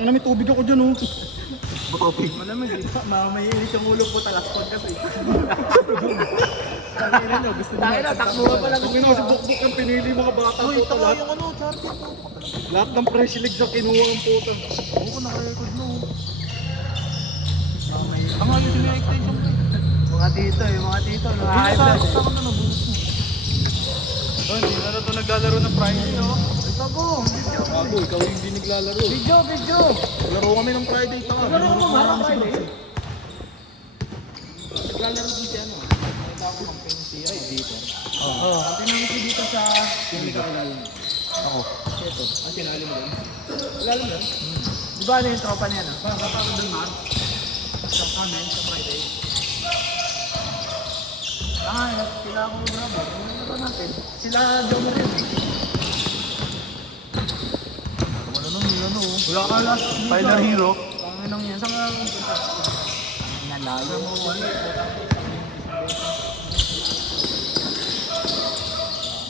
Tangina, may tubig ako dyan, oh. Tubig. Malamig eh. Mamayiinit yung ulo po talaspon kasi. Tangina nyo, gusto nyo. Tangina, takbo pa lang. Tangina, si Bukbuk ang pinili mga bata Uy, po tama lahat. yung ano, charger ko. Lahat ng fresh legs ang kinuha ang puto. Oo, naka-record mo. Tama yung sini-extension ko. Mga tito eh, mga tito. Hindi Nakahigh na blood sa na nabulot mo. Oh, hindi na ito naglalaro ng Friday, oh. Ito po, video. Bago, ikaw yung hindi naglalaro. Video, video. Laro kami ng Friday, tanga. Laro mo nga ng Friday. Naglalaro din siya, ano? Nakita ko campaign siya. Ay, dito. Oo. Ang pinamit dito sa... Hindi ka kilala mo. Ako. Ito. Ang sinali mo din? Kilala mo yun? Di ba ano yung tropa niya na? Kapag doon, man. Sa kamen, sa Friday. Sila ako brother. Ano ba natin? Sila Jomer yun eh. Ano nun, yun ano. Wala ka last. Tyler Hero. Panginong yan. Saan nga ang punta? Nalayo mo ulit.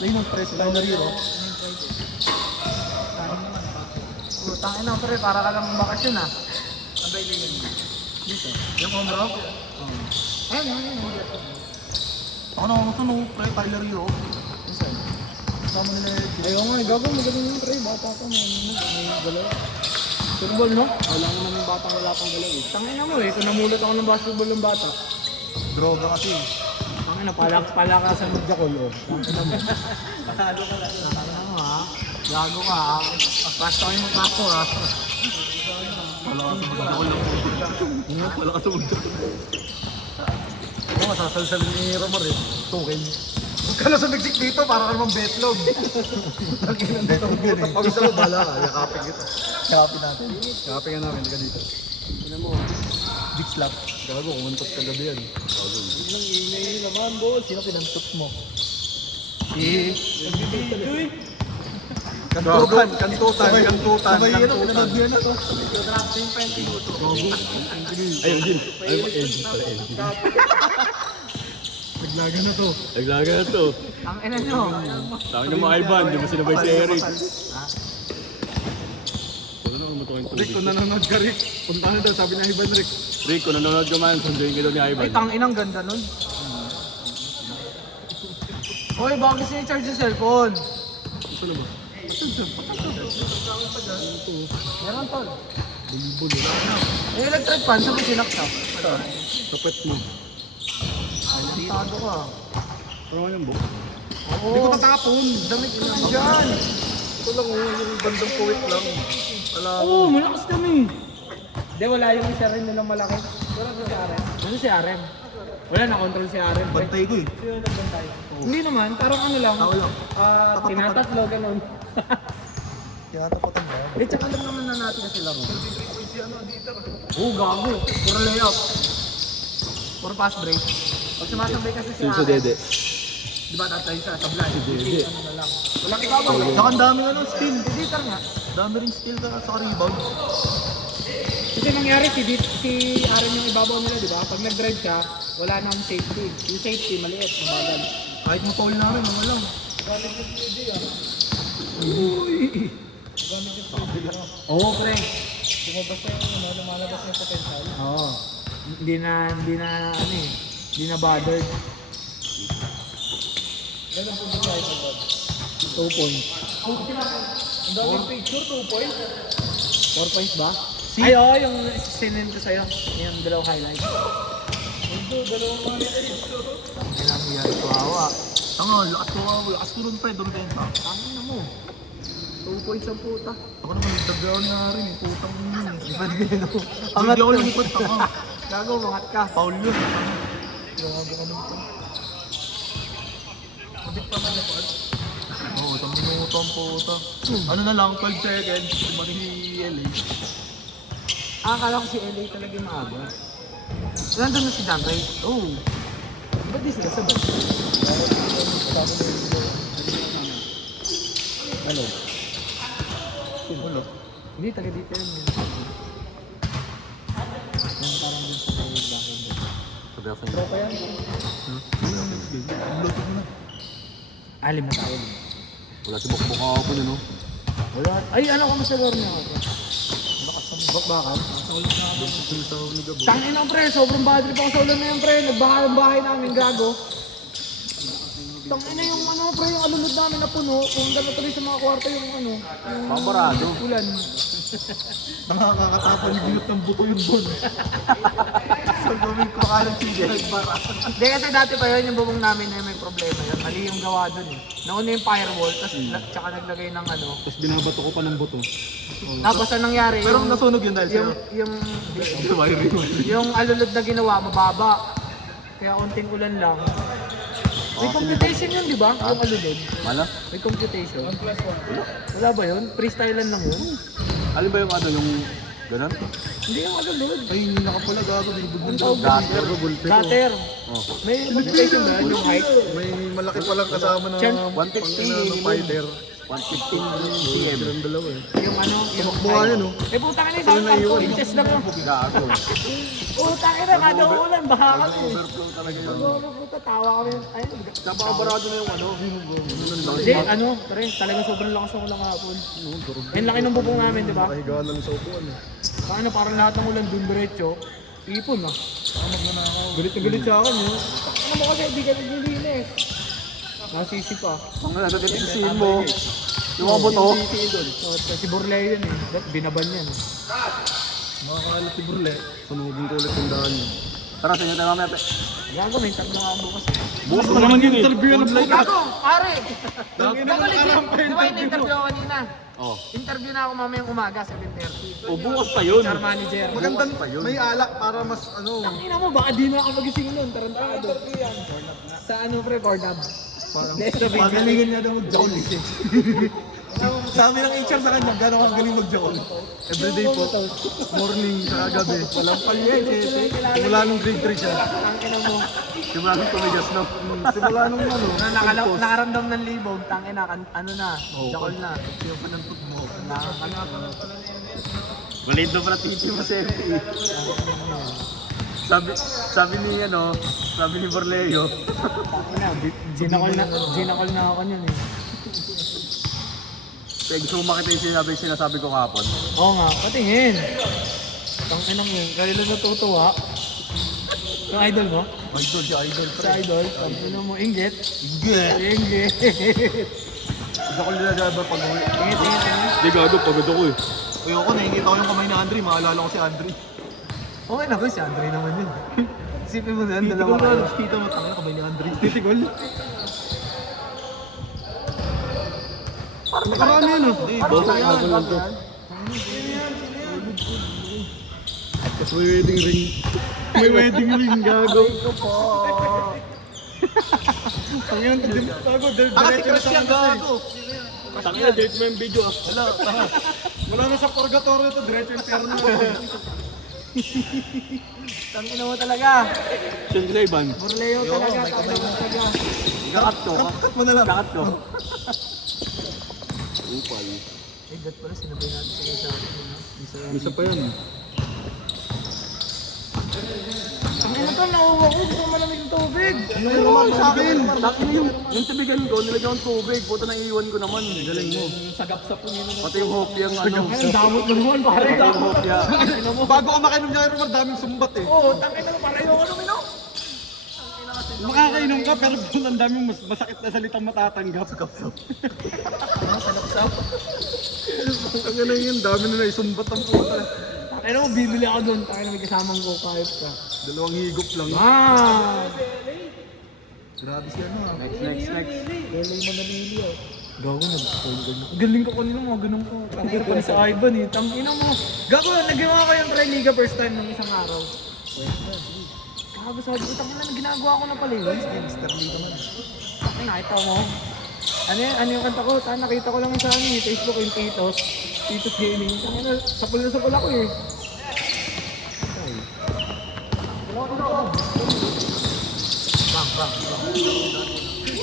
Play ng press, Tyler Hero. Utangin na pre, para ka lang bakasyon ah. Sabay din yun. Dito. Yung home rock. Ayun. Ako na gusto nung pre, Tyler Hero. Kasama nila yung... Ayaw nga, gago magaling yung pre. Bata ka, may galaw. Football, no? Wala nga naman batang wala pang galaw eh. Tangin na mo eh, kung namulat ako ng basketball ng bata. Droga kasi. Tangin na, palakasan mo Jakol oh. Tangin na mo. Nakalo ka lang. Tangin na mo ha. Gago ka ha. Pasto kayo mo pasto ha. Wala ka sa magdakol lang. Wala ka sa magdakol. Oo, masasalsal ni Romar eh. Token. Huwag ka na sa Mexic dito, para ka naman betlog. Naginan dito ang puta. Pag isa mo, bala ka. Yakapin kita. Yakapin natin. Yakapin ka namin, ka dito. Tangin mo. Big slap. Gago, kumuntot ka gabi yan. Ilang ingay naman boss. Sino kinantot mo? Nagbibidyo eh. Kantutan, kantutan, kantutan, kantutan. na to. Drop din pa yung tinuto. Ayun, Jin. Ayun, LG pala, LG. Naglaga na to. Naglaga na to. Ang ina nyo. Tawag ng mga Ivan, di mo sinabay si Eric. Ha? Kung ano mo ito Rick, kung nanonood ka, Rick, puntahan daw, sabi na Ivan, Rick. Rick, kung nanonood ka man, sunduin ka daw ni Ay, Ivan. tanginang ganda nun. Hoy, bakit gusto niya charge yung cellphone? Ito na ba? Meron tol. Bulbul, wala na. Eh, electric fan, saan mo sinakta? Kapit mo. Tado ka. Ano nga yung book? Oo. Hindi ko tatapon. Damit ko lang dyan. Ito lang, yung bandang kuwit lang. Wala ako. Oo, malakas kami. Hindi, wala yung isa rin nilang malaki. Wala si Aren. Ano si Aren? Wala na control si Aren. Bantay ko eh. Hindi naman, parang ano lang. Tao lang. Tinatatlo, ganun. Kaya tapatan mo. Eh, tsaka lang naman na natin kasi laro. Oo, gago. Puro layup. Puro pass break. Pag sumasabay kasi si Yung sa Aren, dede. di ba tatay sa tablay? Hindi. Ano na lang. Walang ibabaw. Saka ang daming ano, steal. Editor nga. Dami rin steal ka sa rebound. Kasi nangyari si Aaron yung ibabaw nila, di ba? Pag nag-drive siya, wala na akong safety. Yung safety, maliit, mabagal. Kahit mo-foul namin, mga lang. Oo, pre. Lumabas na yung, lumalabas na yung potential. Oo. Hindi na bothered. Gano'n po din tayo sa 2 points. Ang daming picture, 2 points. 4 points ba? Ay, oo, yung sinend ko sa'yo. Yung dalawang highlights. Ito, dalawang mga nito. Kailangan mo yan, kawawa. Tanga, lakas ko rin pre, doon din pa. Tangin na mo. 2 points ang puta. Ako naman, nagdagaw niya rin eh, putang yun eh. Iba din ako. Angat Hindi ako yun. lumipad, tanga. Gago, mangat ka. Foul yun. Grabe ka naman ito. Oo, isang minuto ang puta. Ano na lang, 12 seconds. Tumari si LA. Akala ko si LA talaga yung maaga. Nandun na si Dante. Oo. Ba't di sila sabay? Hello. Wala. Hindi, taga dito yun. Yan parang dun sa kayo bakit. Sabi ako Tropa yan. Bluetooth mo na. Alim na tayo. wala si Bokbok ako po no? Wala. Ay, ano ka masalor niya ako? Lakas naman. Bakbakan. Tangin ang pre, sobrang bad trip ako sa ulan na yan pre. Nagbaha ang bahay namin, gago. Tangin na yung ano pre, yung alulod namin na puno. Kung dala tuloy sa mga kwarto yung ano. Paparado. Ulan. Nakakatapan yung ginot ng buto yung bon. So gawin ko kalang sige. Hindi kasi dati pa yun, yung bubong namin na may problema yun. Mali yung gawa dun eh. Nauna yung firewall, tapos tsaka naglagay ng ano. Tapos binabato ko pa ng buto. Tapos anong nangyari? Pero nasunog yun dahil sa'yo. Yung alulod na ginawa, mababa. Kaya unting ulan lang. May computation yun, di ba? Yung alulod. Wala? May computation. Wala ba yun? Freestylean lang yun. Alin ba yung ano, yung gano'n? Hindi yung alulod. Ay, nakapula gago. Ang tawag Gutter. Gutter. Oh. May computation ba yun? Yung height? May malaki palang kasama na Chan, 150 fighter. 115 cm. Silang dalawa eh. yung ano, yung Tumakbuhan yun oh. Eh putang ina, isang tanto, inches lang yun. Gago. Putang ina, kada ulan, baha kami. Overflow talaga yun. Puta, tawa kami. Ay, Napabarado na yung ano. hindi, ano, pre, talagang sobrang lakas ng ulan kahapon. Ang laki ng bubong namin, di ba? Nakahiga lang sa upuan eh. Paano, parang lahat ng ulan dun diretso. Ipon ah. Galit na galit sa akin eh. Ano mo kasi, di ka naglilinis. Nasisi pa. Ang nasa tipisin mo. Yung mga buto. Si Borleo yun eh. Binaban yan. Makakalat si Burle. Sunugin ko ulit yung daan. Tara, sa inyo tayo mamaya. Gago, may tatlo nga bukas. Bukas pa naman yun eh. Interview ng flight. Gago, pare! Tangin na Gago, legit. nakarang pa Di ba in-interview ako kanina? Oh. Interview na ako mamayang umaga, 7:30. O bukas pa yun. HR manager. Magandang pa yun. may alak para mas ano. Tangina mo, baka di na ako magising nun. Tarantado. Sa ano pre, Pornhub. Pagalingan niya daw mag-jowl eh. Sabi ng HR sa kanya, gano'n kang galing mag-jowl. Everyday po, morning, saka gabi. Walang palyay eh. Simula nung grade 3 siya. Tangina mo. Simula nung tumigas no. Simula nung ano. Nakaramdam ng libog, tangina, ano na, jakol na. Yung panantot mo. Maliit na pala titi mo sa MP. Sabi ni ano, sabi ni Borleo. Tangina, ginakol na ako niyan eh. Gusto mo makita yung sinasabi ko kahapon. Oo nga, patingin. Tangina mo yun, kaya lang natutuwa. Yung idol mo? Idol siya, idol. Sa idol, tangina mo, inggit. Inggit! Inggit. Gusto ko nila dyan pag uwi. Inggit. Hindi gago, pagod ako eh. Ayoko, nakikita ko yung kamay ni Andre. Maalala ko si Andre. Okay na ba si Andre naman yun? Isipin mo na yan, Titigol dalawa na, kayo. nakikita mo, tangin kamay ni Andre. Titigol? Nakaraan yun oh. Bago lang to. Tapos may wedding ring. May wedding ring, gago. Ito po. Ang yan, gago. Kasi crush yan, gago. Tangina, delete mo yung video ah. Wala, tanga. Wala na sa purgatorio to, diretso yung terno. Tangina mo talaga. Saan sila Ivan? Borleo talaga, tangina mo talaga. Kakat ko. Cut mo na lang. Kakat ko. Upal. Eh, dat pala sinabay natin sa akin. Isa pa yun. Tangina to, nauwa ko. Gusto ko malamig ng tubig. Ano yung sa akin? Tangina yung tubigan ko, nilagyan ng tubig. Puta nang iiwan ko naman. Galing mo. Sagap-sap po nino. Pati yung hopya ang ano. Ay, ang damot mo naman, pare. Yung hopya. Tangina mo. Bago ka makainom niya, Romar, daming sumbat eh. Oo, tangina mo, pare. Ayoko nung ino. Makakainom ka pero doon ang daming mas masakit na salitang matatanggap. Sagap-sap. Ang gano'n yun, dami na naisumbat ang puta. Tangina mo, bibili ako doon. Tangina may kasamang go kahit ka. Dalawang higop lang. Ah! Grabe siya na. Next. Lolo yung mananili ah. Gago na. Galing ko kanina mga ganun ko. Tangina pa ni sa Ivan eh. Tangina mo. Gago, nagawa ko yung Tri-Liga first time ng isang araw. Gago, sabi ko, tangina na ginagawa ko na pala yun. Mr. Lee naman. Tangina, nakita mo. Ano yung kanta ko? Nakita ko lang sa Facebook yung Titos. Titos Gaming. Tangina, sapul na sapul ako eh.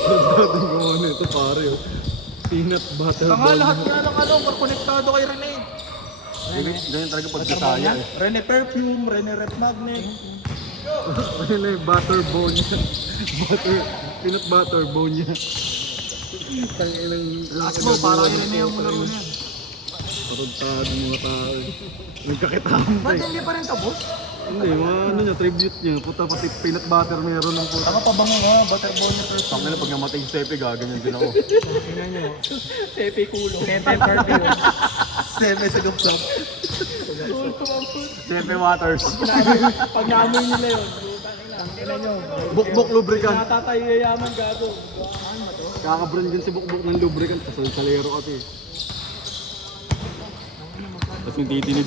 Dating ko muna ito pare oh. Peanut butter Tanga, ball. lahat nga ng ano, konektado kay Rene. Ganyan talaga pag Bisaya eh. Rene perfume, Rene rep magnet. Rene butter bone niya. Peanut butter bone niya. Tanginang Lakas mo, parang Rene yung laro niyan. Patugtado ng mga tao. Nagkakitama Ba't eh. hindi pa rin tapos? Hindi, mga ano niya, tribute niya. Puta, pati peanut butter meron ng puta. Saka pabango ka, butter bonnet. Tangin na pag namatay si Sepe, gaganyan din ako. Tingnan nyo. Sepe kulo. Sepe perfume. Seme sa gupsap. Sepe Waters. Pag naamoy nila yun. Tingnan nyo. Bukbok lubricant. Natatayo yayaman gago. Kakabrand din si Bukbok ng lubricant. Kasal salero ka eh. Tapos yung titinig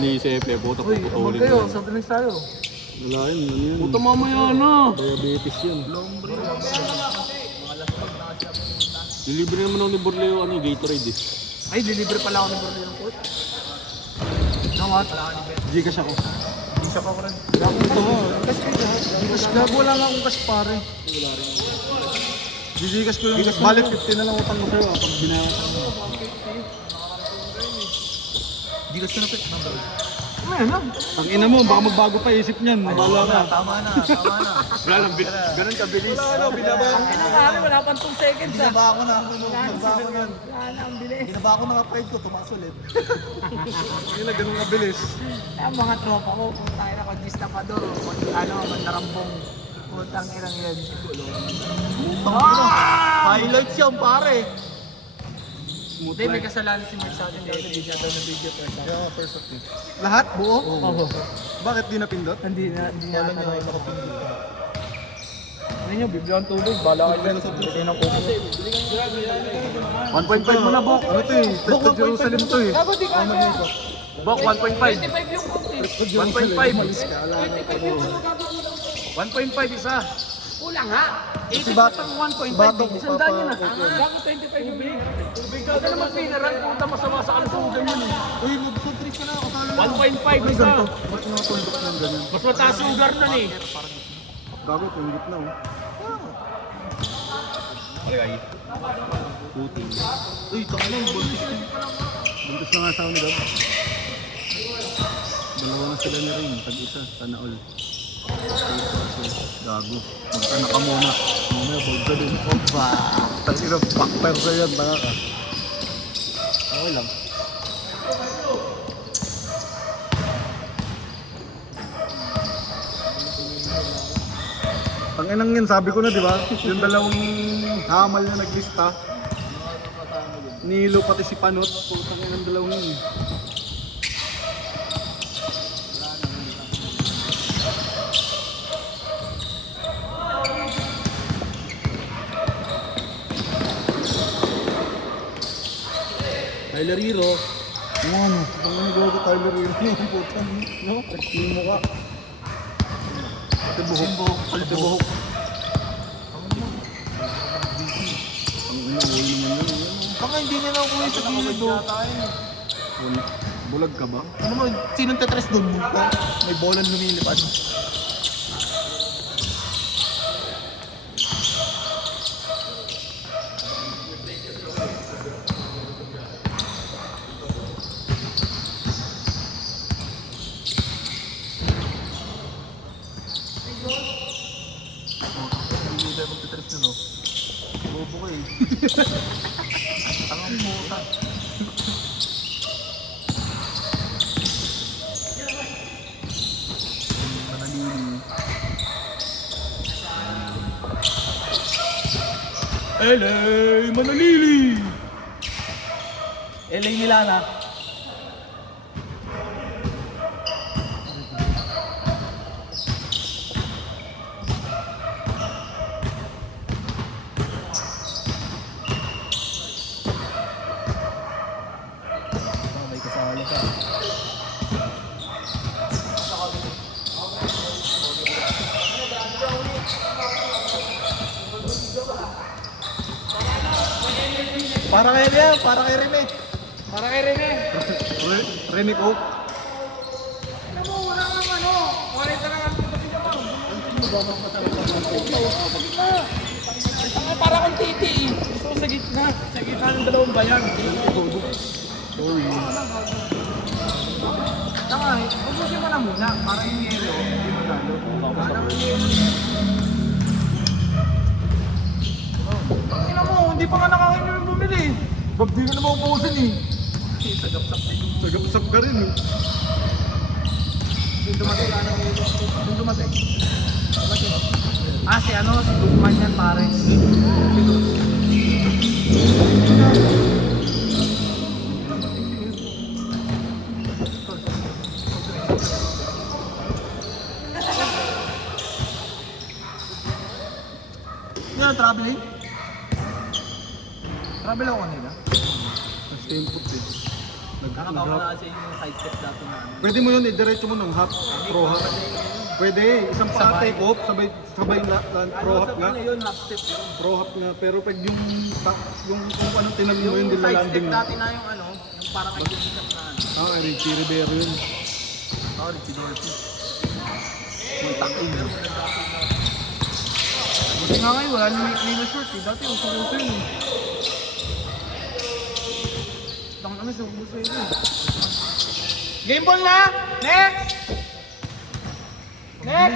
ni Sepe, puta Uy, puputulin kayo. na. Sabi lang tayo. Wala yun, ano yun. Puta mamaya na. Diabetes yun. Dilibre naman ako ni Borleo, ano yung Gatorade eh. Ay, deliver pala ako ng Borleo ng court. No, what? Gcash ako. Hindi siya pa ko rin. Cash gago, wala nga akong cash pare. Gcash ko yung balik 50 na lang utang ko sa'yo pag binayatan mo. Di cash ka na pet. Ang ina mo, baka magbago pa isip niyan. Bahala ka. Tama na, tama na. Wala lang, ganun kabilis. Binaba Wala pang 2 seconds ah. Binaba ako na. Binaba ako na. Wala na ang bilis. Binaba ako ng upgrade ko, tumaas ulit. Yun na, ganun kabilis. Ang mga tropa ko, kung tayo na conquistador, mandarambong. Putang inang yan. Highlights yan pare. Hindi, may kasalanan si Mark sa atin dahil hindi siya daw na video first time. Lahat buo? Oo. Bakit di napindot? Hindi na Wala niya tanong. nakapindot. Ano nyo, bibigyan tubig, bala kayo sa tubig ng kuko. 1.5 mo na, Bok. Ano to eh? Tested Jerusalem to eh. Ako di ka na. Bok, 1.5. 25 yung kuko. 1.5. Malis ka, alam mo. 1.5 isa. Kulang ha. Si Bato. 1.5. Bato, Isang daan yun ah. papa- Gago 25 yung big. Huwag ka naman pinaran, puta masama sa kalusugan yun eh. Uy, mag-trip ka na ako. Talo na. 1.5 isa. Ba't nakatundok ng ganyan? Mas mataas sugar nun eh. Gago, tundok na oh. Putin. Uy, taka lang, buntis ka. Buntis na nga sa ni Gab. Dalawa na sila na rin. Tag-isa, sana all. Gago. Magkana ka muna. Mamaya, bold ka din. Opa. Tag-ina, backfire sa yan. Tanga ka. Okay lang. Tanginang yan, sabi ko na, di ba? Yung dalawang hamal na naglista. Nilo pati si Panot. Putang inang dalawang yun. Tyler Hero. Ano? Ang nagawa ko Tyler yun. Yung putang, no? Yung mukha. Pati buhok. Pati buhok. Ang ina, uwi naman yun. Baka hindi niya na umuwi sa gilid do. Bulag ka ba? Ano mo, sinong tetres doon? May bolan lumilipad. Hindi tayo magtetres na, no? Bobo ko eh. Tangang puta. LA Manalili! LA Milana. May kasali ka. Para kay Rene, para kay Rene. Para kay Rene. Rene Coke. Ano mo, wala kang ano. 40 lang ang pagkakas mo. Ang para kang titi eh. Gusto ko sa gitna. Sa gitna ng dalawang bayan. Sorry. Tama eh. Ubusin mo na muna. Para yung yelo. Hindi magalo. Para yung yelo. Tingnan mo, hindi pa nga nakakain yung bumili. Bab, di ka naman upusin eh. Sagap-sap ka rin eh. Yung dumating, ano yung dumating? Ah, si ano, si Dukman yan pare. Hindi na traveling? Travel ako kanina. Basta yung puti. Nakakawala kasi yung side step dati na ano. Pwede mo yun, idiretso mo ng half, pro half. Pwede, isang pa take off, sabay pro half nga. Ano yun, half step yun. Pro half nga, pero pag yung kung anong tinabi mo yun, Yung din side landing step na. dati na yung ano, yung parang kay Bishop na ano. Richie Rivera yun. Sorry, si Dorothy. Magtakin. Buti nga ngayon, wala nang make na short eh. Dati uso-uso yun eh. Tang ano, uso-uso yun eh. Game ball na! Next! Next!